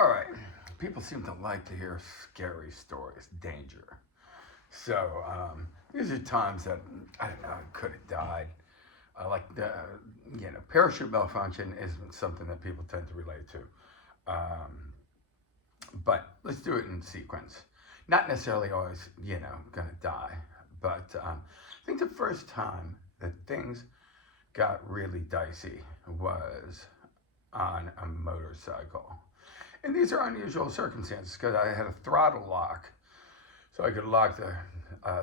All right. People seem to like to hear scary stories, danger. So these are times that I don't know, I could have died. Like the parachute malfunction isn't something that people tend to relate to. But let's do it in sequence. Not necessarily always, gonna die. But I think the first time that things got really dicey was on a motorcycle. And these are unusual circumstances because I had a throttle lock. So I could lock the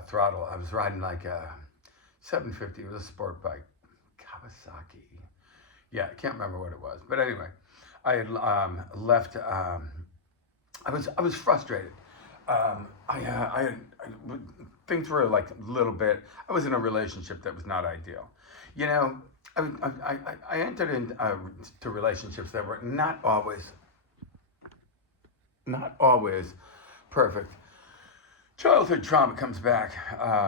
throttle. I was riding like a 750. It was a sport bike. Kawasaki. Yeah, I can't remember what it was. But anyway, I had left. I was frustrated. Things were like a little bit. I was in a relationship that was not ideal. You know, I entered into relationships that were not always perfect. Childhood trauma comes back.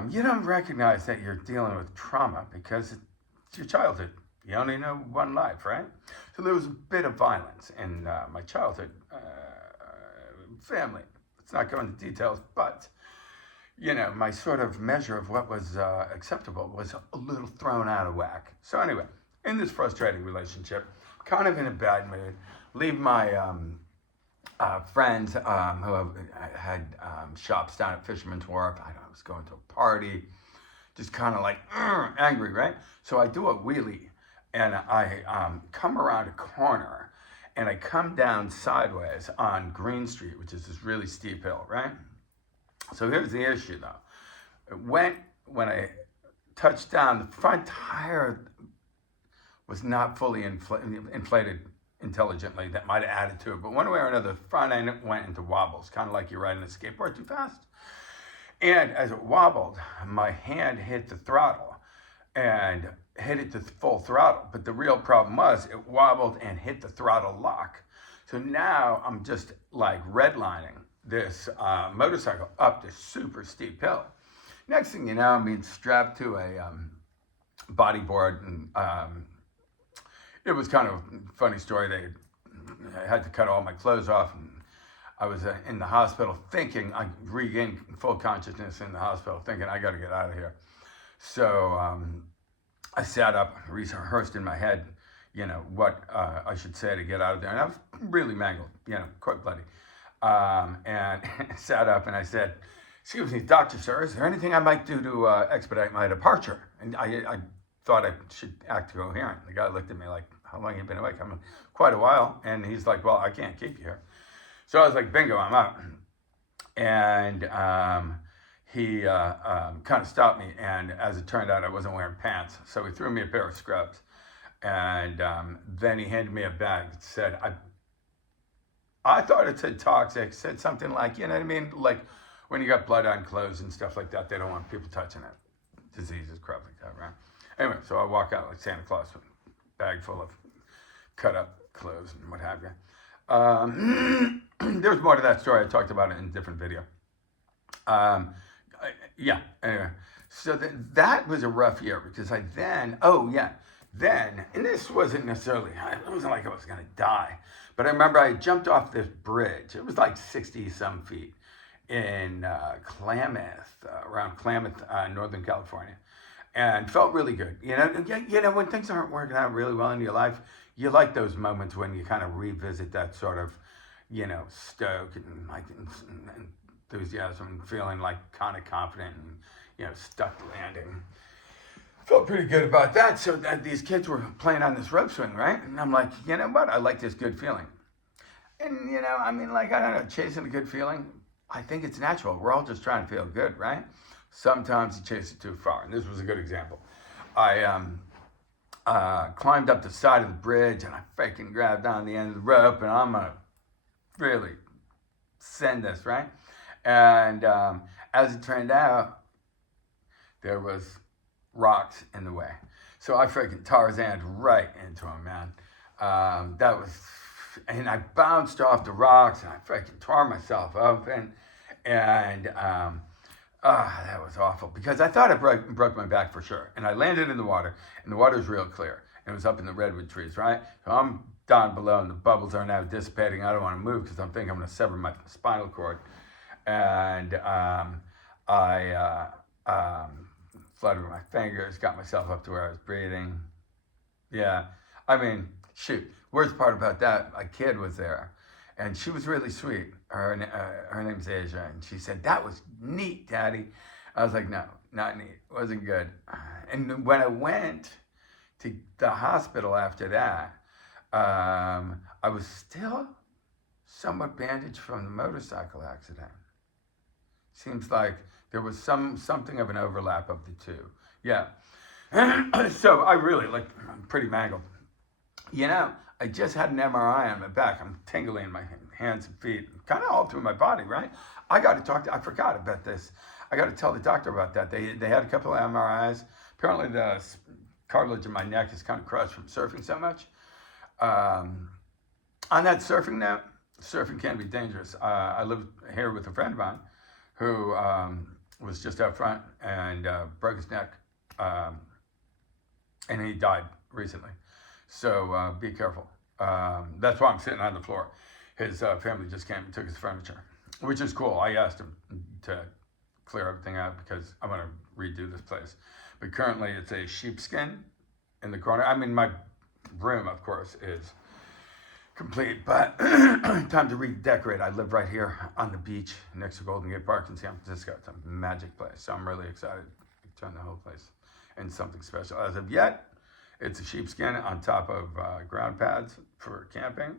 You don't recognize that you're dealing with trauma because it's your childhood. You only know one life, right? So there was a bit of violence in my childhood family. Let's not go into details, but my sort of measure of what was acceptable was a little thrown out of whack. So anyway, in this frustrating relationship, kind of in a bad mood, leave my friends who had shops down at Fisherman's Wharf. I was going to a party, just kind of like angry, right? So I do a wheelie, and I come around a corner, and I come down sideways on Green Street, which is this really steep hill, right? So here's the issue, though. When I touched down, the front tire was not fully inflated intelligently. That might have added to it, but one way or another, the front end went into wobbles, kind of like you're riding a skateboard too fast. And as it wobbled, my hand hit the throttle and hit it to full throttle. But the real problem was it wobbled and hit the throttle lock. So now I'm just like redlining this motorcycle up this super steep hill. Next thing you know, I'm being strapped to a bodyboard, and it was kind of a funny story. I had to cut all my clothes off, and I was in the hospital thinking, I regained full consciousness in the hospital thinking, I got to get out of here. So I sat up, rehearsed in my head, what I should say to get out of there. And I was really mangled, quite bloody. And sat up and I said, "Excuse me, doctor, sir, is there anything I might do to expedite my departure?" And I thought I should act coherent. The guy looked at me like, "How long have you been awake?" I'm quite a while. And he's like, "Well, I can't keep you here." So I was like, bingo, I'm out. And he kind of stopped me. And as it turned out, I wasn't wearing pants. So he threw me a pair of scrubs. And then he handed me a bag that said, I thought it said toxic, said something like, you know what I mean? Like when you got blood on clothes and stuff like that, they don't want people touching it. Diseases, crap like that, right? Anyway, so I walk out like Santa Claus with a bag full of cut up clothes and what have you. There's more to that story. I talked about it in a different video. Anyway. So that was a rough year because and this wasn't necessarily, it wasn't like I was going to die. But I remember I jumped off this bridge. It was like 60 some feet in Klamath, around Klamath, Northern California. And felt really good. When things aren't working out really well in your life, you like those moments when you kind of revisit that sort of, stoke and like enthusiasm and feeling like kind of confident and, stuck landing. Felt pretty good about that. So these kids were playing on this rope swing, right? And I'm like, you know what? I like this good feeling. And, I don't know, chasing a good feeling, I think it's natural. We're all just trying to feel good, right? Sometimes you chase it too far. And this was a good example. I climbed up the side of the bridge and I freaking grabbed on the end of the rope and I'm going to really send this, right? And as it turned out, there was rocks in the way. So I freaking Tarzaned right into him, man. And I bounced off the rocks and I freaking tore myself open. And that was awful because I thought I broke my back for sure. And I landed in the water and the water's real clear. And it was up in the redwood trees, right? So I'm down below, and the bubbles are now dissipating. I don't want to move because I'm thinking I'm going to sever my spinal cord. And I fluttered my fingers, got myself up to where I was breathing. Yeah, I mean, shoot. Worst part about that, my kid was there, and she was really sweet. Her name's Asia, and she said, "That was neat, Daddy." I was like, "No, not neat. It wasn't good." And when I went to the hospital after that, I was still somewhat bandaged from the motorcycle accident. Seems like there was something of an overlap of the two. Yeah. So I really, I'm pretty mangled. I just had an MRI on my back. I'm tingling in my hands and feet, kind of all through my body, right? I forgot about this. I got to tell the doctor about that. They had a couple of MRIs. Apparently the cartilage in my neck is kind of crushed from surfing so much. On that surfing note, surfing can be dangerous. I live here with a friend of mine who was just out front and broke his neck, and he died recently. So be careful. That's why I'm sitting on the floor. His family just came and took his furniture, which is cool. I asked him to clear everything out because I want to redo this place. But currently it's a sheepskin in the corner. I mean, my room, of course, is complete, but time to redecorate. I live right here on the beach next to Golden Gate Park in San Francisco. It's a magic place, so I'm really excited to turn the whole place into something special. As of yet, it's a sheepskin on top of ground pads for camping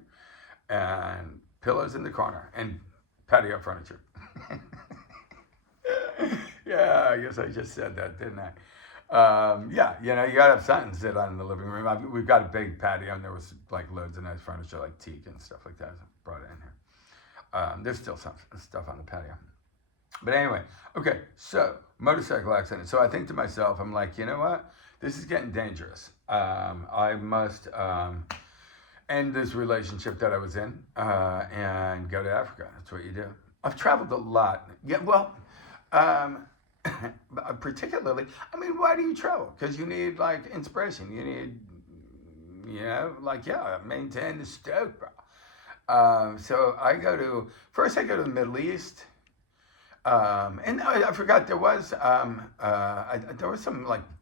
and pillows in the corner and patio furniture. Yeah, I guess I just said that, didn't I? Yeah, you gotta have something to sit on in the living room. We've got a big patio, and there was loads of nice furniture, like teak and stuff like that. I brought it in here. There's still some stuff on the patio. But anyway, okay, so motorcycle accident. So I think to myself, I'm like, you know what? This is getting dangerous. I must end this relationship that I was in and go to Africa. That's what you do. I've traveled a lot. Yeah, well, particularly, I mean, why do you travel? Because you need inspiration. You need, maintain the stoke, bro. So I go to the Middle East. And I forgot there was some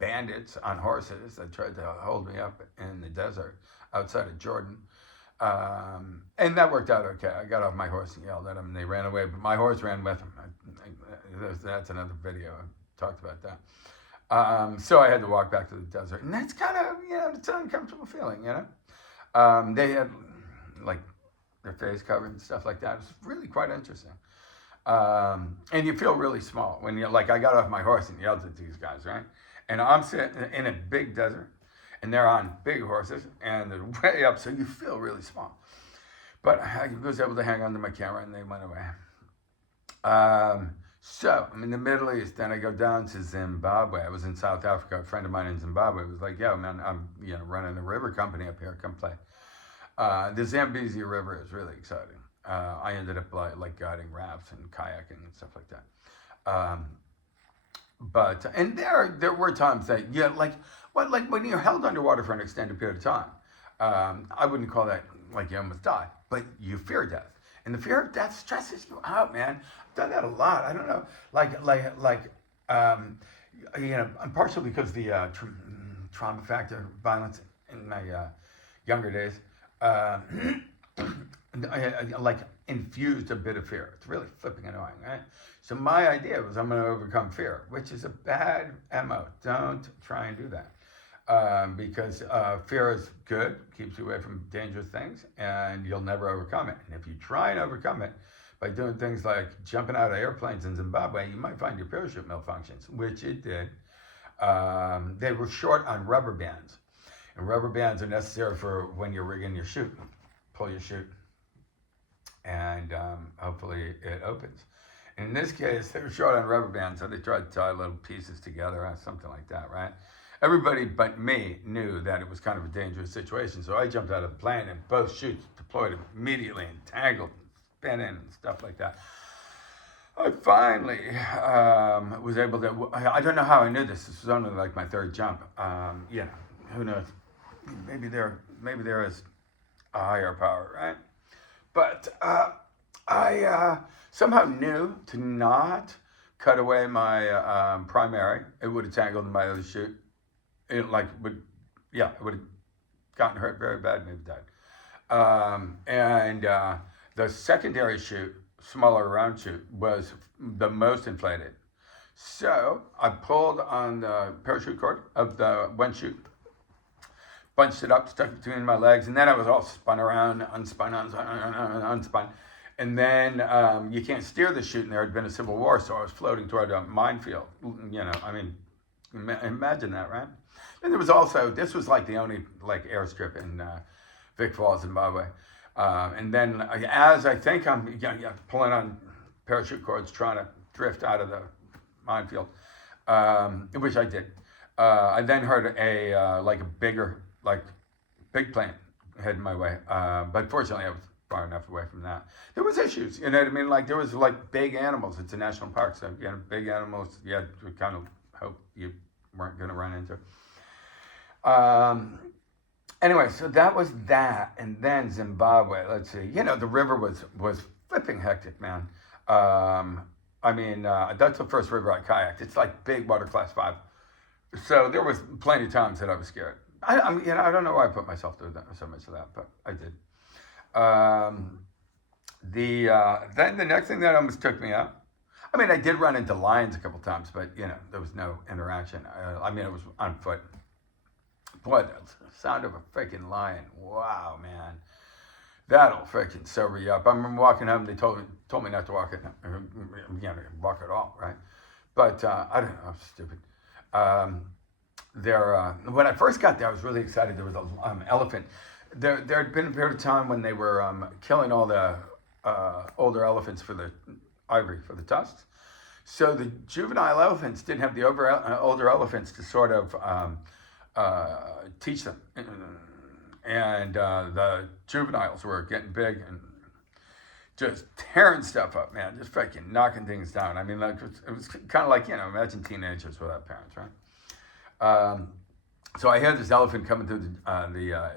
bandits on horses that tried to hold me up in the desert outside of Jordan. And that worked out okay. I got off my horse and yelled at them, and they ran away. But my horse ran with them. That's another video. I talked about that. So I had to walk back to the desert, and that's kind of it's an uncomfortable feeling. They had their face covered and stuff like that. It was really quite interesting. And you feel really small when I got off my horse and yelled at these guys, right? And I'm sitting in a big desert, and they're on big horses, and they're way up, so you feel really small. But I was able to hang on to my camera, and they went away. So I'm in the Middle East, then I go down to Zimbabwe. I was in South Africa. A friend of mine in Zimbabwe was like, "Yo, man, I'm running a river company up here. Come play." The Zambezi River is really exciting. I ended up guiding rafts and kayaking and stuff like that. But there were times that when you're held underwater for an extended period of time, I wouldn't call that you almost die, but you fear death. And the fear of death stresses you out, man. I've done that a lot. I don't know, partially because the trauma factor, violence in my younger days, I infused a bit of fear. It's really flipping annoying, right? So my idea was I'm going to overcome fear, which is a bad MO. Don't try and do that. Because fear is good, keeps you away from dangerous things, and you'll never overcome it. And if you try and overcome it by doing things like jumping out of airplanes in Zimbabwe, you might find your parachute malfunctions, which it did. They were short on rubber bands, and rubber bands are necessary for when you're rigging your chute. Pull your chute, and hopefully it opens. In this case, they were short on rubber bands, so they tried to tie little pieces together or something like that, right? Everybody but me knew that it was kind of a dangerous situation, so I jumped out of the plane and both chutes deployed immediately and tangled, spinning and stuff like that. I finally was able to, I don't know how I knew this. This was only my third jump. Who knows? Maybe there is a higher power, right? But I somehow knew to not cut away my primary. It would have tangled in my other shoot. It like would, yeah, it would have gotten hurt very bad, maybe died. And the secondary chute, smaller round chute, was the most inflated. So I pulled on the parachute cord of the one chute, bunched it up, stuck it between my legs, and then I was all spun around, unspun. And then you can't steer the chute, and there had been a civil war, so I was floating toward a minefield. You know, I mean, imagine that, right? And there was also, this was like the only like airstrip in Vic Falls, Zimbabwe. And then as I think I'm pulling on parachute cords, trying to drift out of the minefield, which I did. I then heard a like a bigger, like big plane heading my way. But fortunately I was far enough away from that. There was issues, you know what I mean? Like there was like big animals. It's a national park, so you know, big animals you had to kind of hope you weren't going to run into. Anyway, so that was that, and then Zimbabwe. Let's see. You know, the river was flipping hectic, man. I mean, that's the first river I kayaked. It's like big water class 5. So there was plenty of times that I was scared. I mean, you know, I don't know why I put myself through that, so much of that, but I did. Then the next thing that almost took me out. I mean, I did run into lions a couple times, but you know, there was no interaction. I mean, it was on foot. Boy, the sound of a freaking lion. Wow, man. That'll freaking sober you up. I remember walking home, they told me not to walk it, you know, walk at all, right? But I don't know, I was stupid. When I first got there, I was really excited. There was an elephant. There had been a period of time when they were killing all the older elephants for the ivory, for the tusks. So the juvenile elephants didn't have the older elephants to sort of teach them. And the juveniles were getting big and just tearing stuff up, man. Just fucking knocking things down. I mean, like it was kind of like, you know, imagine teenagers without parents, right? So I hear this elephant coming through the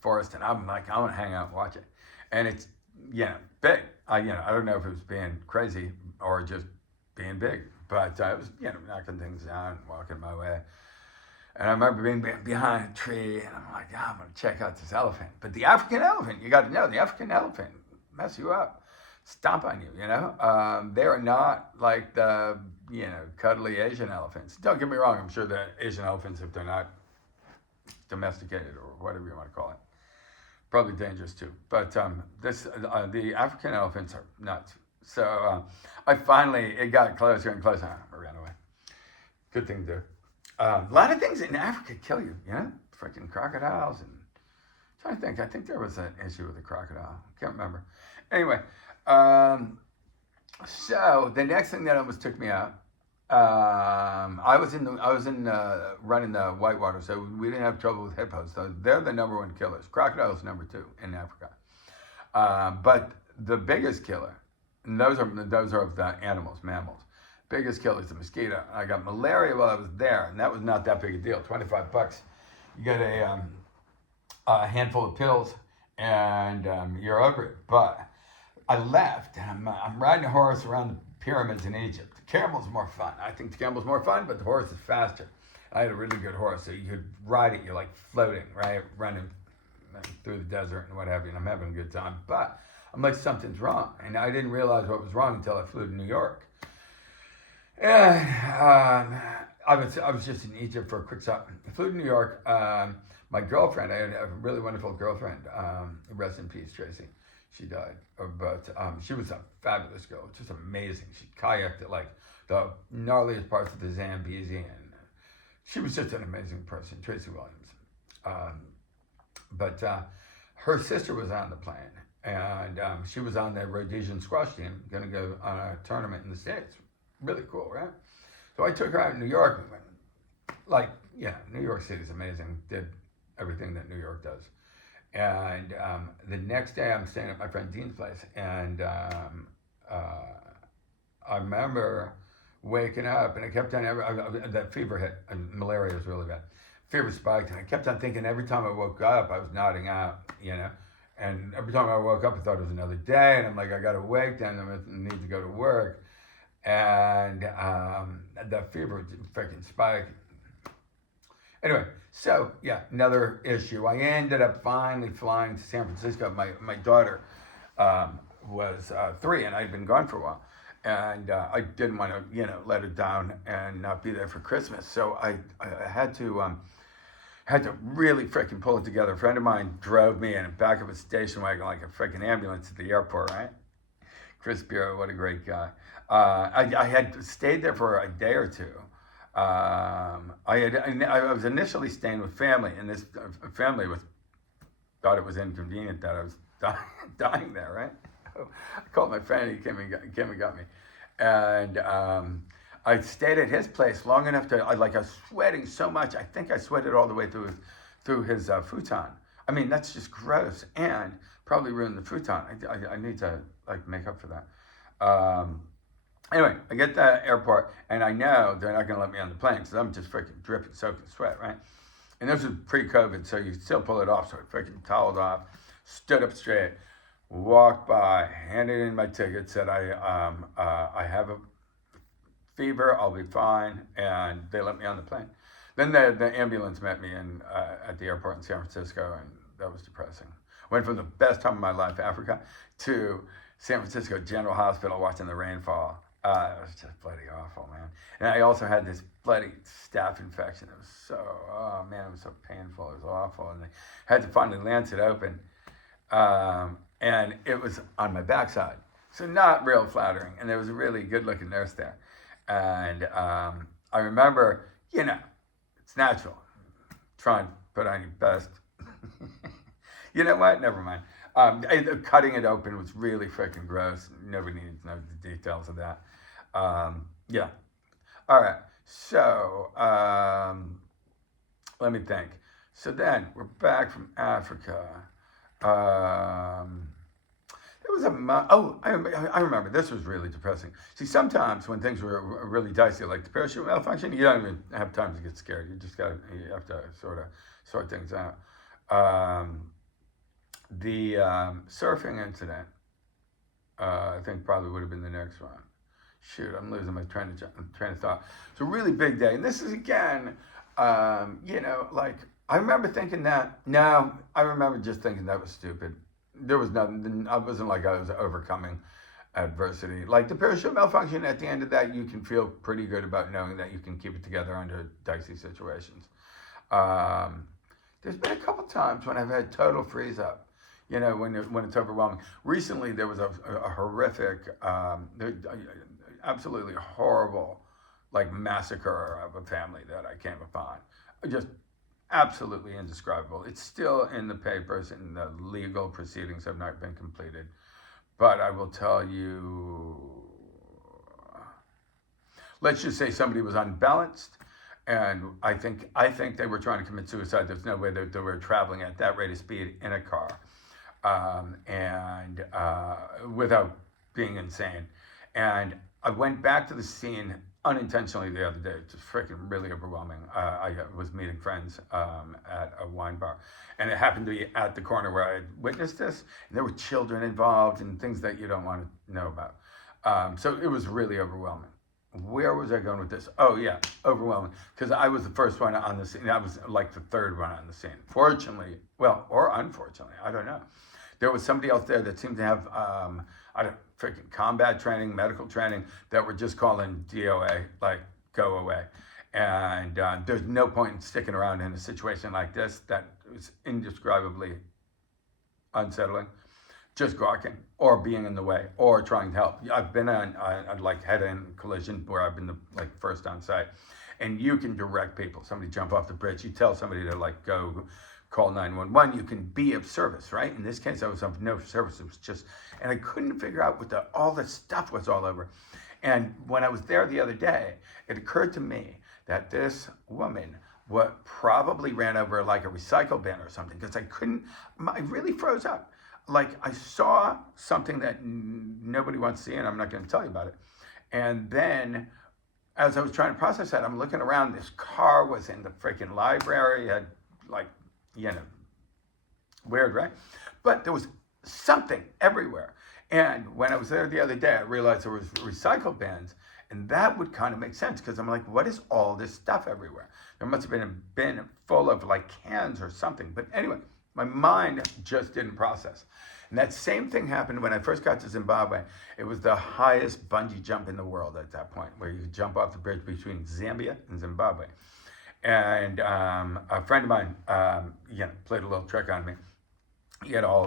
forest, and I'm like, I want to hang out and watch it. And it's, you know, big. I don't know if it was being crazy or just being big, but it was, you know, knocking things down, walking my way. And I remember being behind a tree, and I'm like, I'm going to check out this elephant. But the African elephant, you got to know, the African elephant mess you up, stomp on you, you know? They are not like the, you know, cuddly Asian elephants. Don't get me wrong, I'm sure the Asian elephants, if they're not domesticated or whatever you want to call it, probably dangerous too. But the African elephants are nuts. So it got closer and closer. I ran away. Good thing to do. A lot of things in Africa kill you, you know? Freaking crocodiles and... I'm trying to think. I think there was an issue with a crocodile. Can't remember. Anyway, so the next thing that almost took me out, I was running the whitewater, so we didn't have trouble with hippos. So they're the number one killers. Crocodiles number 2 in Africa. But the biggest killer, and those are of the animals, mammals. Biggest killer is the mosquito. I got malaria while I was there, and that was not that big a deal. $25. You get a handful of pills, and you're over it. But I left, and I'm riding a horse around the pyramids in Egypt. The camel's more fun. I think the camel's more fun, but the horse is faster. I had a really good horse, so you could ride it. You're like floating, right? Running through the desert and what have you, and I'm having a good time. But I'm like, something's wrong. And I didn't realize what was wrong until I flew to New York. And I was just in Egypt for a quick stop. I flew to New York. My girlfriend, I had a really wonderful girlfriend. Rest in peace, Tracy. She died. But she was a fabulous girl, just amazing. She kayaked at like the gnarliest parts of the Zambezi, and she was just an amazing person, Tracy Williams. But her sister was on the plane, and she was on the Rhodesian squash team, going to go on a tournament in the States. Really cool, right? So I took her out in New York. And went, like, yeah, New York City is amazing. Did everything that New York does. And the next day I'm staying at my friend Dean's place, and I remember waking up, and I kept on, that fever hit, and malaria was really bad. Fever spiked, and I kept on thinking every time I woke up, I was nodding out, you know, And every time I woke up, I thought it was another day. And I'm like, I got to wake, then I need to go to work. And that fever freaking spiked. Anyway, so yeah, another issue. I ended up finally flying to San Francisco. My daughter was 3, and I'd been gone for a while. And I didn't want to, let her down and not be there for Christmas. So I had to really freaking pull it together. A friend of mine drove me in the back of a station wagon like a freaking ambulance at the airport, right? Chris Bureau, what a great guy. I had stayed there for a day or two. I was initially staying with family, and this family thought it was inconvenient that I was dying there, right? I called my friend, he came and got me. And I stayed at his place long enough I was sweating so much. I think I sweated all the way through his futon. I mean, that's just gross and probably ruined the futon. I need to make up for that. Anyway, I get to the airport and I know they're not going to let me on the plane because I'm just freaking dripping, soaking sweat, right? And this was pre-COVID, so you still pull it off. So I freaking toweled off, stood up straight, walked by, handed in my ticket, said I have a fever, I'll be fine, and they let me on the plane. Then the ambulance met me at the airport in San Francisco, and that was depressing. Went from the best time of my life, Africa, to San Francisco General Hospital watching the rain fall. It was just bloody awful, man. And I also had this bloody staph infection. It was it was so painful. It was awful. And they had to finally lance it open. And it was on my backside. So not real flattering. And there was a really good-looking nurse there. And I remember, it's natural. Try and put on your best. You know what? Never mind. Cutting it open was really freaking gross. Nobody needs to know the details of that. Yeah. All right. So let me think. So then we're back from Africa. There was I remember. This was really depressing. See, sometimes when things were really dicey, like the parachute malfunction, you don't even have time to get scared. You have to sort of sort things out. The surfing incident, I think probably would have been the next one. Shoot, I'm losing my train of thought. It's a really big day. And this is, again, I remember thinking that. No, I remember just thinking that was stupid. There was nothing. I wasn't like I was overcoming adversity. Like the parachute malfunction, at the end of that, you can feel pretty good about knowing that you can keep it together under dicey situations. There's been a couple times when I've had total freeze up. When it's overwhelming. Recently, there was a horrific, absolutely horrible, massacre of a family that I came upon. Just absolutely indescribable. It's still in the papers, and the legal proceedings have not been completed. But I will tell you, let's just say somebody was unbalanced. And I think they were trying to commit suicide. There's no way that they were traveling at that rate of speed in a car. Without being insane. And I went back to the scene unintentionally the other day. It's just freaking really overwhelming. I was meeting friends at a wine bar, and it happened to be at the corner where I had witnessed this. And there were children involved and things that you don't want to know about. So it was really overwhelming. Where was I going with this? Oh, yeah, overwhelming. Because I was the first one on the scene. I was like the third one on the scene. Fortunately, or unfortunately, I don't know. There was somebody else there that seemed to have, freaking combat training, medical training, that were just calling DOA, go away. And there's no point in sticking around in a situation like this that is indescribably unsettling. Just gawking or being in the way or trying to help. I've been on head-on collision where I've been the first on site, and you can direct people. Somebody jump off the bridge, you tell somebody to go call 911. You can be of service, right? In this case, I was of no service. It was just, and I couldn't figure out what all the stuff was all over. And when I was there the other day, it occurred to me that this woman probably ran over a recycle bin or something, because I really froze up. I saw something that nobody wants to see, and I'm not going to tell you about it. And then, as I was trying to process that, I'm looking around. This car was in the freaking library. It had, weird, right? but there was something everywhere. And when I was there the other day, I realized there was recycle bins, and that would kind of make sense because I'm like, what is all this stuff everywhere? There must have been a bin full of like cans or something. But anyway, my mind just didn't process. And that same thing happened when I first got to Zimbabwe. It was the highest bungee jump in the world at that point, where you could jump off the bridge between Zambia and Zimbabwe. And a friend of mine, played a little trick on me.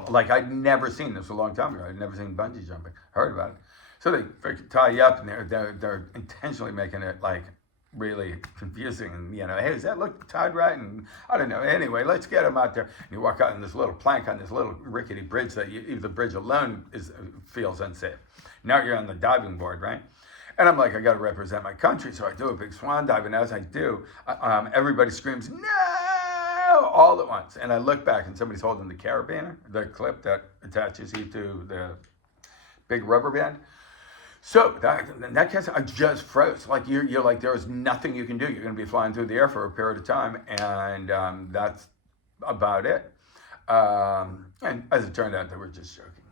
Like I'd never seen this a long time ago. I'd never seen bungee jumping. Heard about it. So they freaking tie you up, and they're intentionally making it like really confusing. And hey, does that look tied right? And I don't know. Anyway, let's get them out there. And you walk out on this little plank on this little rickety bridge that even the bridge alone feels unsafe. Now you're on the diving board, right? And I'm like, I got to represent my country, so I do a big swan dive. And as I do, everybody screams, "No!" all at once. And I look back, and somebody's holding the carabiner, the clip that attaches you to the big rubber band. So in that case, I just froze. Like you're like, there is nothing you can do. You're going to be flying through the air for a period of time, and that's about it. And as it turned out, they were just joking.